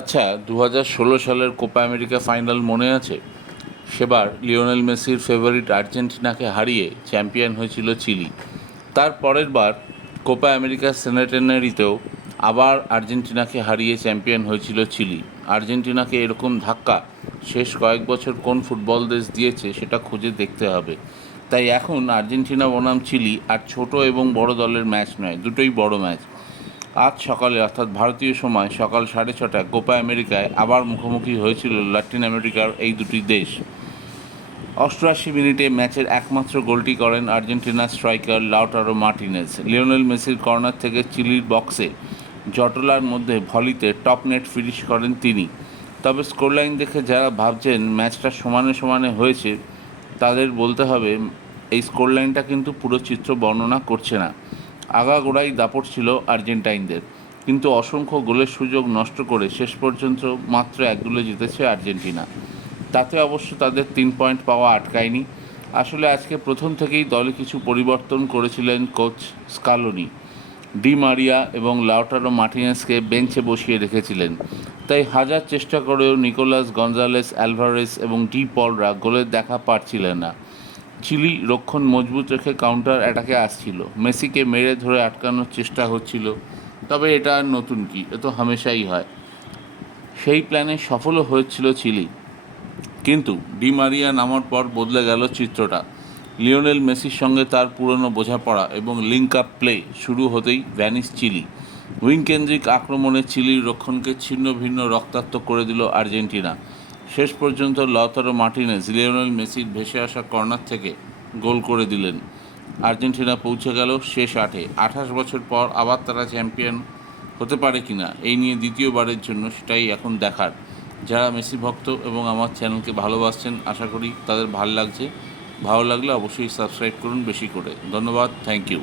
আচ্ছা, 2016 সালের Copa America final মনে আছে? সেবার লিওনেল মেসির ফেভারিট আর্জেন্টিনাকে হারিয়ে চ্যাম্পিয়ন হয়েছিল চিলি। তার পরের বার কোপা আমেরিকা সেনেটেনারিতেও আবার আর্জেন্টিনাকে হারিয়ে চ্যাম্পিয়ন হয়েছিল চিলি। আর্জেন্টিনাকে এরকম ধাক্কা শেষ কয়েক বছর কোন ফুটবল দেশ দিয়েছে সেটা খুঁজে দেখতে হবে। তাই এখন আর্জেন্টিনা বনাম চিলি আর ছোট এবং বড় দলের ম্যাচ নয়, দুটোই বড় ম্যাচ। আজ সকালে অর্থাৎ ভারতীয় সময় সকাল 6:30টায় কোপা আমেরিকায় আবার মুখোমুখি হয়েছিল লাতিন আমেরিকার এই দুটি দেশ। 88 মিনিটে ম্যাচের একমাত্র গোলটি করেন আর্জেন্টিনার স্ট্রাইকার লাউটারো মার্টিনেজ। লিওনেল মেসির কর্নার থেকে চিলির বক্সে জটলার মধ্যে ভলিতে টপ নেট ফিনিশ করেন তিনি। তবে স্কোরলাইন দেখে যারা ভাবছেন ম্যাচটা সমানে সমানে হয়েছে, তাদের বলতে হবে এই স্কোরলাইনটা কিন্তু পুরো চিত্র বর্ণনা করছে না। আগাগোড়াই দাপট ছিল আর্জেন্টাইনদের, কিন্তু অসংখ্য গোলের সুযোগ নষ্ট করে শেষ পর্যন্ত মাত্র 1 গোলে জিতেছে আর্জেন্টিনা। তাতে অবশ্য তাদের 3 পয়েন্ট পাওয়া আটকায়নি। আসলে আজকে প্রথম থেকেই দলে কিছু পরিবর্তন করেছিলেন কোচ স্কালোনি। ডি মারিয়া এবং লাউটারো মার্টিনেজকে বেঞ্চে বসিয়ে রেখেছিলেন। তাই হাজার চেষ্টা করেও নিকোলাস গঞ্জালেস অ্যালভারেজ এবং ডি পলরা গোলের দেখা পাচ্ছিলেন না। চিলি রক্ষণ মজবুত রেখে কাউন্টার অ্যাটাকে আসছিল, মেসিকে মেরে ধরে আটকানোর চেষ্টা হচ্ছিল। তবে এটা আর নতুন কি, এ তো হামেশাই হয়। সেই প্ল্যানে সফলও হয়েছিল চিলি, কিন্তু ডি মারিয়া নামার পর বদলে গেল চিত্রটা। লিওনেল মেসির সঙ্গে তার পুরনো বোঝাপড়া এবং লিঙ্ক আপ প্লে শুরু হতেই ভ্যানিশ চিলি। উইংকেন্দ্রিক আক্রমণে চিলির রক্ষণকে ছিন্ন ভিন্ন রক্তাক্ত করে দিল আর্জেন্টিনা। শেষ পর্যন্ত লাউতারো মার্টিনেজ লিওনেল মেসির ভেসে আসা কর্নার থেকে গোল করে দিলেন। আর্জেন্টিনা পৌঁছে গেল শেষ 8-এ। 28 বছর পর আবার তারা চ্যাম্পিয়ন হতে পারে কিনা এই নিয়ে দ্বিতীয়বারের জন্য, সেটাই এখন দেখার। যারা মেসি ভক্ত এবং আমার চ্যানেলকে ভালোবাসছেন, আশা করি তাদের ভালো লাগছে। ভালো লাগলে অবশ্যই সাবস্ক্রাইব করুন বেশি করে। ধন্যবাদ, থ্যাংক ইউ।